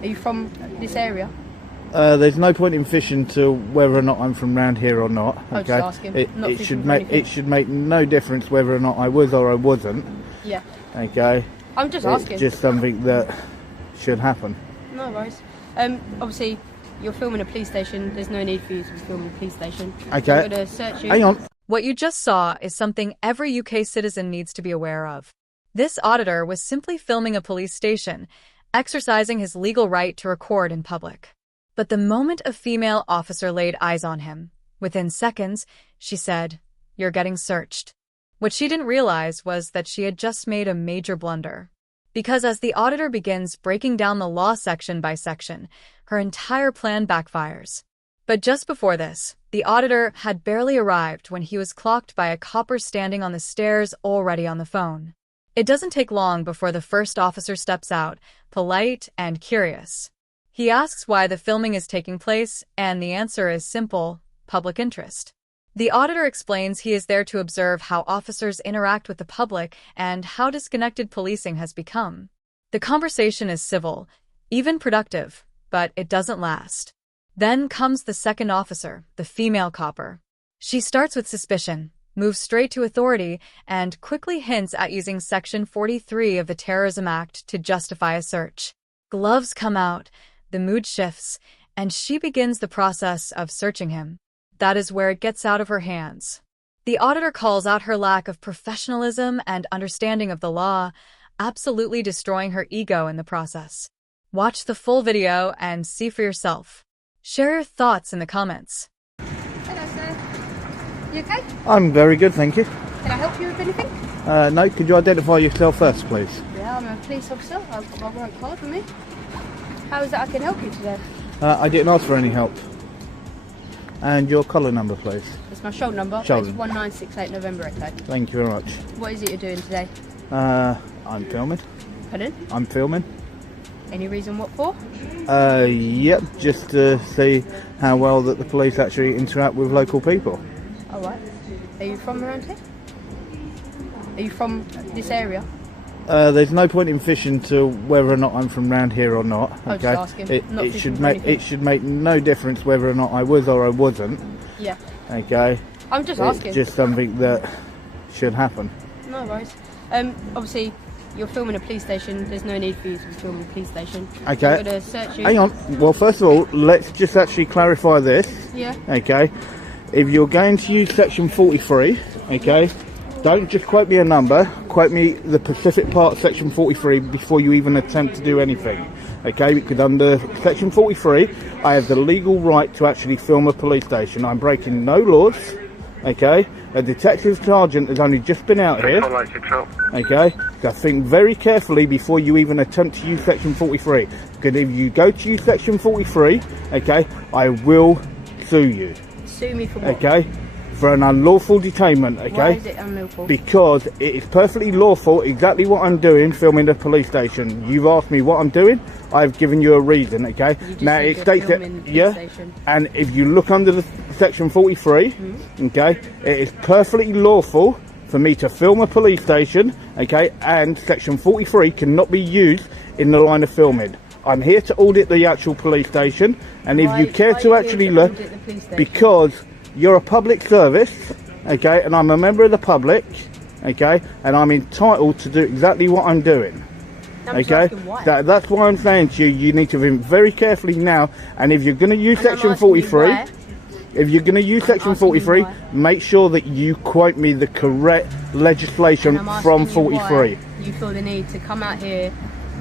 Are you from this area? There's no point in fishing to whether or not I'm from round here or not. Okay. I was just asking. It should make no difference whether or not I was or I wasn't. Yeah. Okay. I'm just asking. It's just something that should happen. No worries. Obviously, you're filming a police station. There's no need for you to be filming a police station. Okay. I'm going to search you. Hang on. What you just saw is something every UK citizen needs to be aware of. This auditor was simply filming a police station, exercising his legal right to record in public. But the moment a female officer laid eyes on him, within seconds, she said, "You're getting searched." What she didn't realize was that she had just made a major blunder. Because as the auditor begins breaking down the law section by section, her entire plan backfires. But just before this, the auditor had barely arrived when he was clocked by a copper standing on the stairs already on the phone. It doesn't take long before the first officer steps out, polite and curious. He asks why the filming is taking place, and the answer is simple: public interest. The auditor explains he is there to observe how officers interact with the public and how disconnected policing has become. The conversation is civil, even productive, but it doesn't last. Then comes the second officer, the female copper. She starts with suspicion, moves straight to authority, and quickly hints at using Section 43 of the Terrorism Act to justify a search. Gloves come out, the mood shifts, and she begins the process of searching him. That is where it gets out of her hands. The auditor calls out her lack of professionalism and understanding of the law, absolutely destroying her ego in the process. Watch the full video and see for yourself. Share your thoughts in the comments. Hello, sir. You okay? I'm very good, thank you. Can I help you with anything? No, could you identify yourself first, please? Yeah, I'm a police officer. I've got my work card with me. How is it I can help you today? I didn't ask for any help. And your collar number, please. It's my shoulder number. Shoulder. It's 1968 November Echo. Thank you very much. What is it you're doing today? I'm filming. Pardon? I'm filming. Any reason what for? Yep, just to see how well that the police actually interact with local people. Alright. Are you from around here? Are you from this area? There's no point in fishing to whether or not I'm from round here or not. I was Okay. just asking. It should make no difference whether or not I was or I wasn't. Yeah. Okay. I'm just asking. It's just something that should happen. No worries. Obviously, you're filming a police station. There's no need for you to be filming a police station. Okay. I'm going to search you. Hang on. Well, first of all, let's just actually clarify this. Yeah. Okay. If you're going to use Section 43, okay, don't just quote me a number. Quote me the specific part of Section 43 before you even attempt to do anything. Okay, because under Section 43, I have the legal right to actually film a police station. I'm breaking no laws. Okay, a detective sergeant has only just been out here. Okay, so think very carefully before you even attempt to use Section 43. Because if you go to use Section 43, okay, I will sue you. Sue me for what? Okay, for an unlawful detainment. Okay. Why is it unlawful? Because it is perfectly lawful, exactly what I'm doing, filming the police station. You've asked me what I'm doing, I've given you a reason, okay? Now it states that, yeah, and if you look under the Section 43, okay, it is perfectly lawful for me to film a police station, okay, and Section 43 cannot be used in the line of filming. I'm here to audit the actual police station, and if you care to actually look, because you're a public service, okay, and I'm a member of the public, okay, and I'm entitled to do exactly what I'm doing. Okay, that's why I'm saying to you, you need to think very carefully now, and if you're going to use Section 43, make sure that you quote me the correct legislation from 43. You feel the need to come out here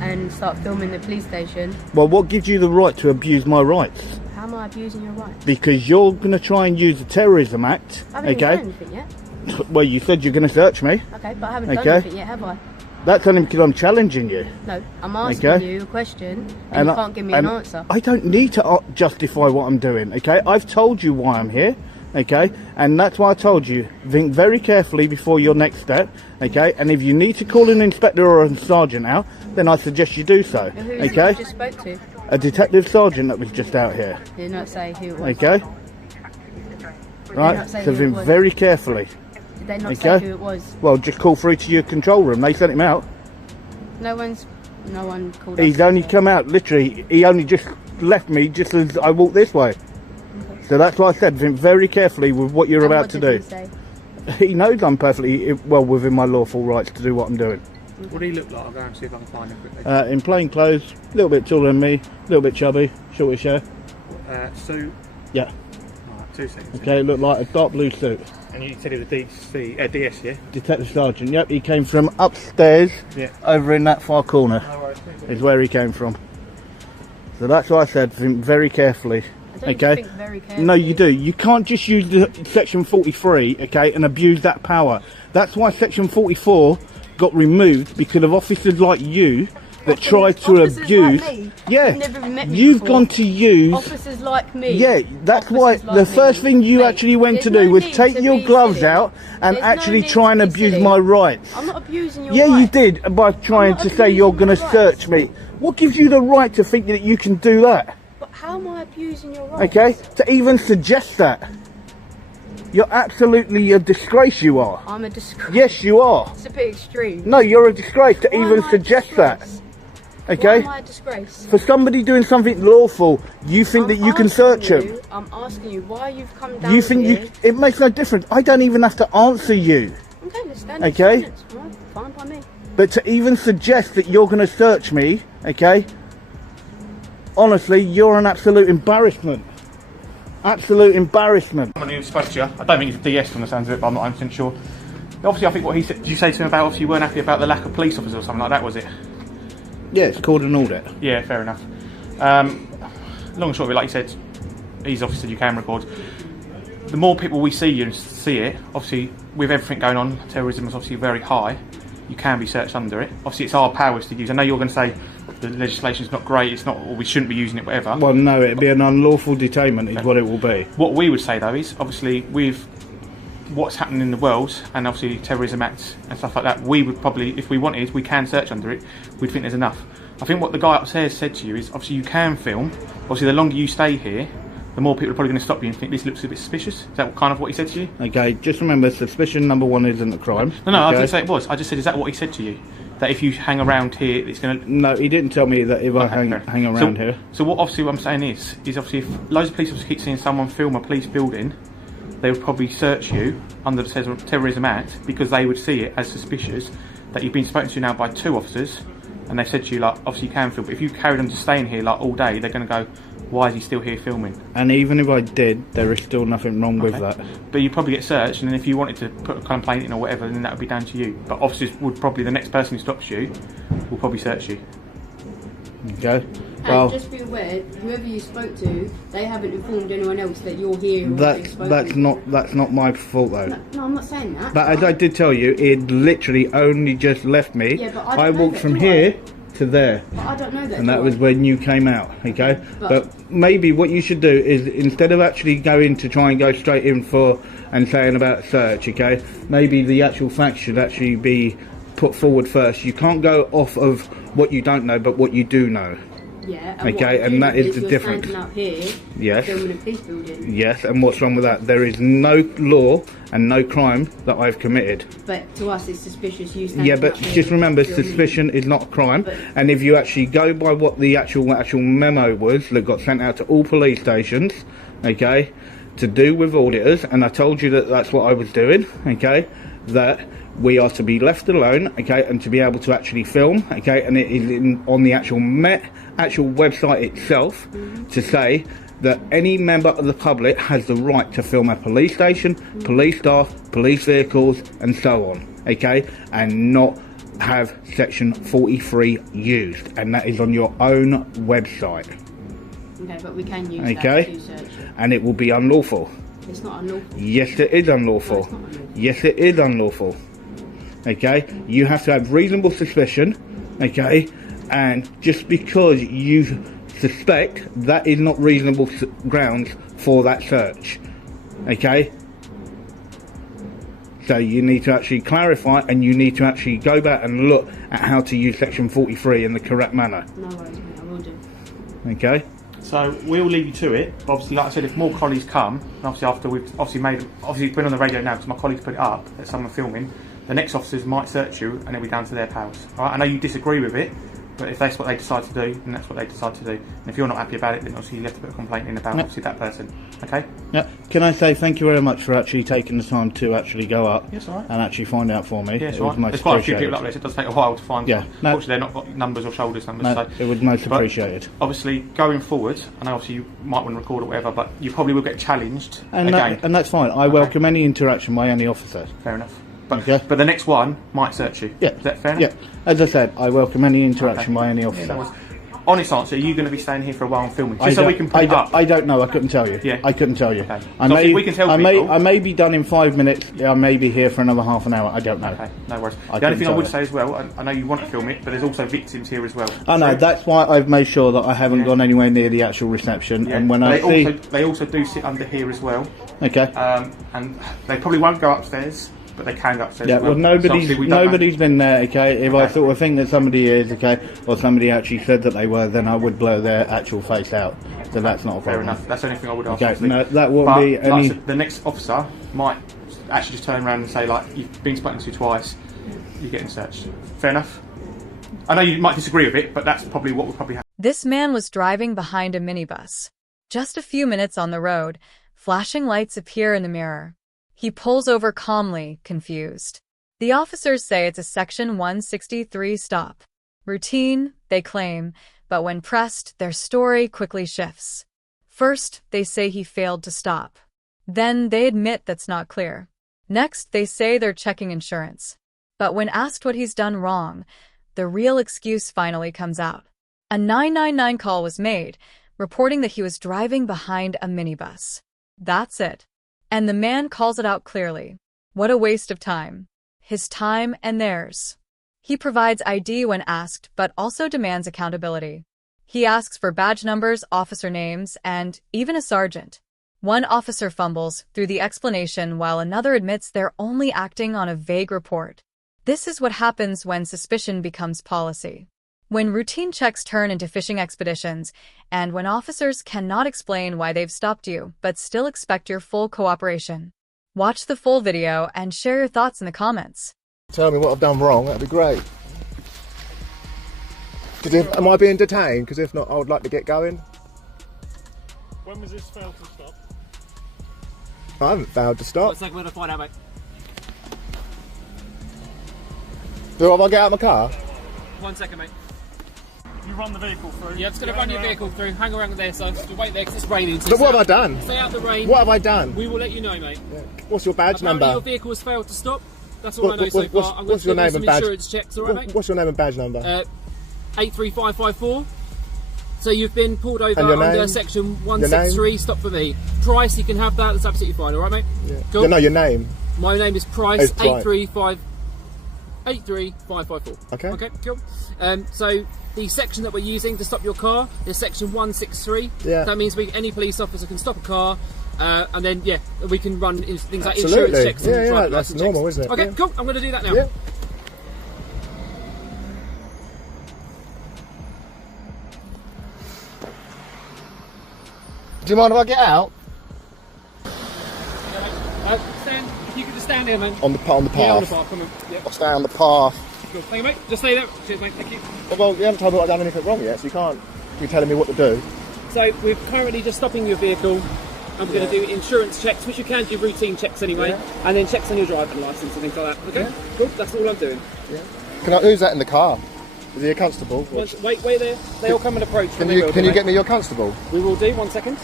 and start filming the police station? Well, what gives you the right to abuse my rights? How am I abusing your rights? Because you're going to try and use the Terrorism Act. I haven't even done anything yet. Well, you said you're going to search me. Okay, but I haven't done anything yet, have I? That's only because I'm challenging you. No, I'm asking you a question and you can't give me an answer. I don't need to justify what I'm doing, okay? I've told you why I'm here, okay? And that's why I told you, think very carefully before your next step, okay? And if you need to call an inspector or a sergeant out, then I suggest you do so, Who is okay? it you just spoke to? A detective sergeant that was just out here. Did not say who it was. Okay? Right, so think very carefully. Did they not say who it was? Well, just call through to your control room. They sent him out. No one's No one called. He's only come out, literally, he only just left me just as I walked this way. Okay. So that's why I said, think very carefully with what you're about to do. He say? He knows I'm perfectly well within my lawful rights to do what I'm doing. Okay. What do he look like? I'll go and see if I can find him quickly. In plain clothes, a little bit taller than me, a little bit chubby, shortish hair. Suit? Yeah. Alright, 2 seconds. Okay, it looked like a dark blue suit. And you said he was DS, yeah? Detective Sergeant, yep, he came from upstairs, over in that far corner, is where he came from. So that's why I said, think very carefully. I don't think very carefully. No, you do. You can't just use the Section 43, okay, and abuse that power. That's why Section 44 got removed, because of officers like you that try to abuse. Like me. Yeah, never met me you've before. gone to use officers like me. Yeah, that's officers why like the first thing you actually went to do was take your gloves out and actually try and abuse my rights. I'm not abusing your rights. rights. You did by trying to say you're going to search me. What gives you the right to think that you can do that? But how am I abusing your rights? Okay, to even suggest that. You're absolutely a disgrace, you are. I'm a disgrace. Yes, you are. It's a bit extreme. No, you're a disgrace to even suggest that. Okay? Why am I a disgrace? For somebody doing something lawful, you think that you can search him. I'm asking you why you've come down You think here. it makes no difference. I don't even have to answer you. Okay, let's stand Okay? Right, fine by me. But to even suggest that you're going to search me, okay? Honestly, you're an absolute embarrassment. Absolute embarrassment. Someone who spoke to you, I don't think he's DS from the sounds of it, but I'm not 100% sure. Obviously, I think what he said, did you say to him about obviously you weren't happy about the lack of police officers or something like that, was it? Yeah, it's called an audit. Yeah, fair enough. Long and short of it, like you said, he's obviously said you can record. The more people we see you and see it, obviously with everything going on, terrorism is obviously very high, you can be searched under it. Obviously it's our powers to use. I know you're going to say the legislation's not great, it's not, or we shouldn't be using it, whatever. Well, no, it'd be an unlawful detainment is what it will be. What we would say though is, obviously with what's happening in the world, and obviously terrorism acts and stuff like that, we would probably, if we wanted, we can search under it, we'd think there's enough. I think what the guy upstairs said to you is, obviously you can film, obviously the longer you stay here, the more people are probably going to stop you and think this looks a bit suspicious. Is that kind of what he said to you? Okay, just remember, suspicion number one isn't a crime. No, I didn't say it was. I just said, is that what he said to you? That if you hang around here, it's going to... No, he didn't tell me that if I hang around here. So what obviously what I'm saying is obviously if loads of police officers keep seeing someone film a police building, they would probably search you under the Terrorism Act because they would see it as suspicious that you've been spoken to now by 2 officers and they've said to you, like, obviously you can film, but if you carried on just staying here like all day, they're going to go, why is he still here filming? And even if I did, there is still nothing wrong with that. But you'd probably get searched, and then if you wanted to put a complaint in or whatever, then that would be down to you. But officers would probably, the next person who stops you will probably search you. Okay. And just be aware, whoever you spoke to, they haven't informed anyone else that you're here. That's not my fault though. No, I'm not saying that. But as I did tell you, it literally only just left me. Yeah, but I walked from here to there. But I don't know that. And that was when you came out, okay? But maybe what you should do is, instead of actually going to try and go straight in for and saying about search, okay? Maybe the actual facts should actually be put forward first. You can't go off of what you don't know, but what you do know. Yeah. Okay, and that is the difference. Standing up here, yes. filming a police building. Yes, and what's wrong with that? There is no law and no crime that I've committed. But to us, it's suspicious. You standing up here, just remember, suspicion is not a crime. And if you actually go by what the actual memo was that got sent out to all police stations, okay, to do with auditors, and I told you that that's what I was doing, okay, that we are to be left alone, okay, and to be able to actually film, okay, and it is on the actual actual website itself to say that any member of the public has the right to film a police station, police staff, police vehicles, and so on, okay, and not have section 43 used, and that is on your own website. Okay, but we can use that to search it. And it will be unlawful. It's not unlawful. Yes, it is unlawful. No, it's not unlawful. Yes, it is unlawful. Okay, you have to have reasonable suspicion, okay, and just because you suspect, that is not reasonable grounds for that search, okay. So you need to actually clarify, and you need to actually go back and look at how to use section 43 in the correct manner. No worries, mate, I will do. Okay. So we'll leave you to it. But obviously, like I said, if more colleagues come, and obviously after we've obviously been on the radio now because my colleagues put it up that someone filming, the next officers might search you and it'll be down to their powers. All right? I know you disagree with it, But if that's what they decide to do, then that's what they decide to do. And if you're not happy about it, then obviously you have to put a complaint in about obviously that person. Okay? Yeah. Can I say thank you very much for actually taking the time to actually go up Yes, all right. and actually find out for me. Yes, It was most there's quite a few appreciated. people up there, so it does take a while to find. Yeah. No. Unfortunately, they're not got numbers or shoulders numbers. No, So. it was most But appreciated. obviously, going forward, I know obviously you might want to record or whatever, but you probably will get challenged And, again. and that's fine. I welcome any interaction by any officer. Fair enough. But, Okay. but the next one might search you. Yeah. Is that fair enough? Yeah. As I said, I welcome any interaction by any officer. No worries. Honest answer, are you going to be staying here for a while and filming? Just so we can put it up. I don't know. I couldn't tell you. Yeah. I couldn't tell you. Okay. I So may, we can tell I people. may be done in 5 minutes. Yeah, I may be here for another half an hour. I don't know. Okay, no worries. I The only couldn't thing I tell would you. say as well, I know you want to film it, but there's also victims here as well. I know. That's why I've made sure that I haven't gone anywhere near the actual reception. Yeah. And when they also do sit under here as well. okay. And they probably won't go upstairs, but they can go upstairs. Yeah, as well, So obviously we don't nobody's been there, okay? If I Okay. sort of think that somebody is, okay, or somebody actually said that they were, then I would blow their actual face out. So that's not a Fair problem. enough. That's the only thing I would ask. Okay, obviously. no, that won't But, be like I any... said, the next officer might actually just turn around and say, like, you've been spoken to twice, you're getting searched. Fair enough. I know you might disagree with it, but that's probably what would probably happen. This man was driving behind a minibus. Just a few minutes on the road, flashing lights appear in the mirror. He pulls over calmly, confused. The officers say it's a Section 163 stop. Routine, they claim, but when pressed, their story quickly shifts. First, they say he failed to stop. Then they admit that's not clear. Next, they say they're checking insurance. But when asked what he's done wrong, the real excuse finally comes out. A 999 call was made, reporting that he was driving behind a minibus. That's it. And the man calls it out clearly. What a waste of time. His time and theirs. He provides ID when asked, but also demands accountability. He asks for badge numbers, officer names, and even a sergeant. One officer fumbles through the explanation while another admits they're only acting on a vague report. This is what happens when suspicion becomes policy. When routine checks turn into fishing expeditions, and when officers cannot explain why they've stopped you but still expect your full cooperation. Watch the full video and share your thoughts in the comments. Tell me what I've done wrong, that'd be great. Am I being detained? Because if not, I would like to get going. When was this failed to stop? I haven't failed to stop. 1 second, we're going to find out, mate. Do I get out of my car? 1 second, mate. You run the vehicle through. Yeah, I'm just going to run your vehicle through. Hang around there, so just wait there because it's raining. So But what have I done? Stay out the rain. What have I done? We will let you know, mate. Yeah. What's your badge Apparently number? your vehicle has failed to stop. That's all I know so far. I'm going what's to your do name some and badge? insurance checks, alright, mate? What's your name and badge number? 83554. So you've been pulled over And your under name? section 163, stop for me. Price, you can have that, that's absolutely fine, alright, mate? Yeah. Cool. No, your name. My name is Price, It's Price. 83554. Okay. Okay, cool. So the section that we're using to stop your car is section 163. Yeah. That means any police officer can stop a car, and then we can run things like Absolutely. insurance checks and Yeah, yeah, driving that's license normal, checks. isn't it? Okay, Yeah. cool. I'm going to do that now. Yeah. Do you mind if I get out? If you could just stand there, man. On the path. Yeah, on the path. Come on. Yeah, I'll stay on the path. good. Thank you, mate. Just stay there. Cheers, mate. Thank you. Well, you haven't told me I've done anything wrong yet, so you can't be telling me what to do. So we're currently just stopping your vehicle. I'm going to do insurance checks, which you can do routine checks anyway, and then checks on your driving licence and things like that. Okay, cool. That's all I'm doing. Who's that in the car? Is he a constable? Wait there. They all come and approach. Can you get me your constable? We will do. 1 second.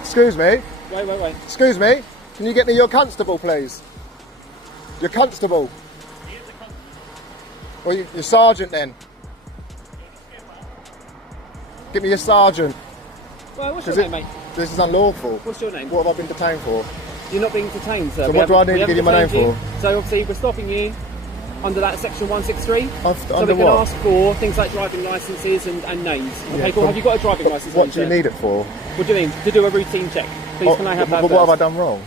Excuse me. Wait. Excuse me. Can you get me your constable, please? Your constable. Well, your sergeant then. Get me your sergeant. Well, what's your name, mate? This is unlawful. What's your name? What have I been detained for? You're not being detained, sir. So We what do I haven't- need to we give you my haven't name detained you. So obviously we're stopping you under that section 163. So Under we can what? ask for things like driving licences and names. Okay, Yeah, cool. but Have you got a driving licence? What do you need it for? What do you mean? To do a routine check. Please, can I have that But what have I first? done wrong?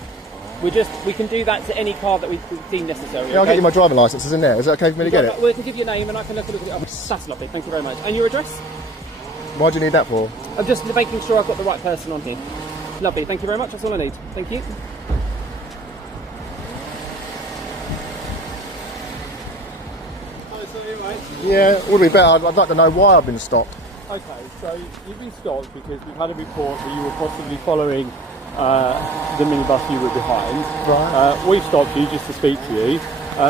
We can do that to any car that we deem necessary. Yeah, I'll okay? get you my driving licence. Is in there. Is that okay for me to get it? We can give you a name and I can look at it. Oh, that's lovely. Thank you very much. And your address? Why do you need that for? I'm just making sure I've got the right person on here. Lovely. Thank you very much. That's all I need. Thank you. Hi, Yeah, it would be better. I'd like to know why I've been stopped. Okay, so you've been stopped because we've had a report that you were possibly following the minibus you were behind. Right. We've stopped you just to speak to you.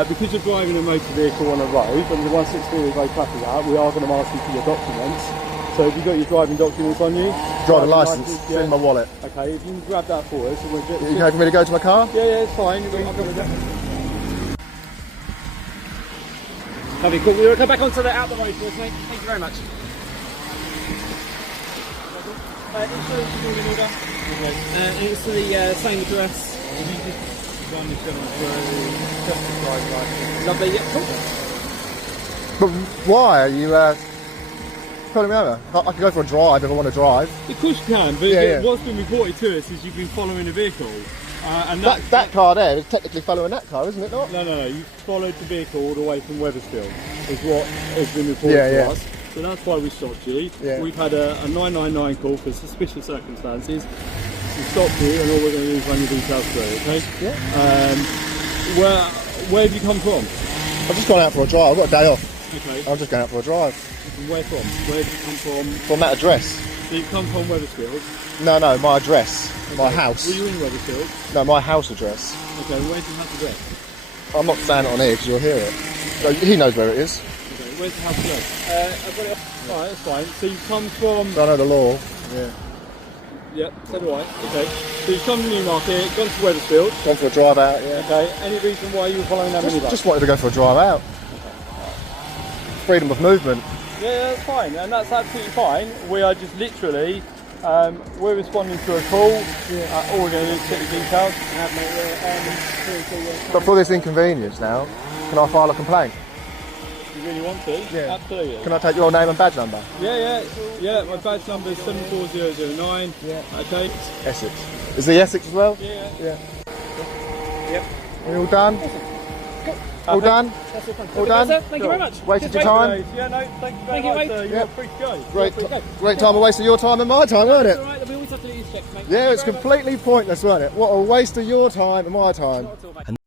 Because you're driving a motor vehicle on a road, under the 164 Road Traffic Act, we are going to ask you for your documents. So have you got your driving documents on you? Driving licence, it's in my wallet. Okay, if you can grab that for us. We'll You okay for me to go to my car? Yeah, it's fine. Lovely, cool. We'll come back onto the out the road for us, mate. Thank you very much. Insurance is all in order. It's to the same address. Lovely, yeah, cool. But why are you pulling me over? I can go for a drive if I want to drive. Of course you can, but what's been reported to us is you've been following a vehicle. And that car there is technically following that car, isn't it not? No. You followed the vehicle all the way from Wethersfield, is what has been reported to us. So that's why we stopped you. Yeah. We've had a 999 call for suspicious circumstances. We stopped you, and all we're going to do is run your details through, okay? Yeah. Where have you come from? I've just gone out for a drive. I've got a day off. Okay. I'm just going out for a drive. And where from? Where have you come from? From that address. So you've come from Wethersfield? No, my address. Okay. My house. Were you in Wethersfield? No, my house address. Okay, where's your house address? I'm not saying it on here because you'll hear it. So he knows where it is. Okay, where's the house address? I've got it. Alright, that's fine. So you've come from... So I know the law. Yeah. Yep, so do I. Okay. So you've come to Newmarket, gone to Wethersfield. Gone for a drive out, yeah. Okay. Any reason why you were following that minibus? Just wanted to go for a drive out. Freedom of movement. Yeah, that's fine, and that's absolutely fine. We are just literally, we're responding to a call. All we're going to do is get the details. But for this inconvenience now, can I file a complaint? You really want to? Yeah. Absolutely. Can I take your name and badge number? Yeah. My badge number is 74009. Yeah. Okay. Essex. Is the Essex as well? Yeah. Yep. Are you all done? All done? That's all. All done? Thank you very much. Wasted your time? Yeah, no, thank you very much. You're free to go. Great time of wasting your time and my time, weren't it? That's all right. We always have to do these checks, mate. Yeah, it's completely pointless, wasn't it? What a waste of your time and my time.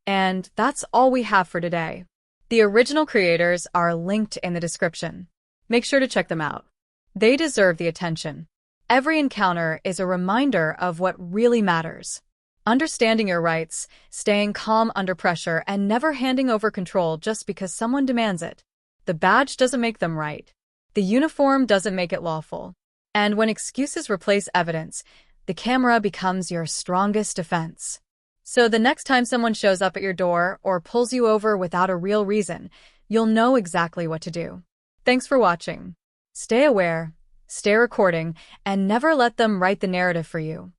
And that's all we have for today. The original creators are linked in the description. Make sure to check them out. They deserve the attention. Every encounter is a reminder of what really matters. Understanding your rights, staying calm under pressure, and never handing over control just because someone demands it. The badge doesn't make them right. The uniform doesn't make it lawful. And when excuses replace evidence, the camera becomes your strongest defense. So the next time someone shows up at your door or pulls you over without a real reason, you'll know exactly what to do. Thanks for watching. Stay aware, stay recording, and never let them write the narrative for you.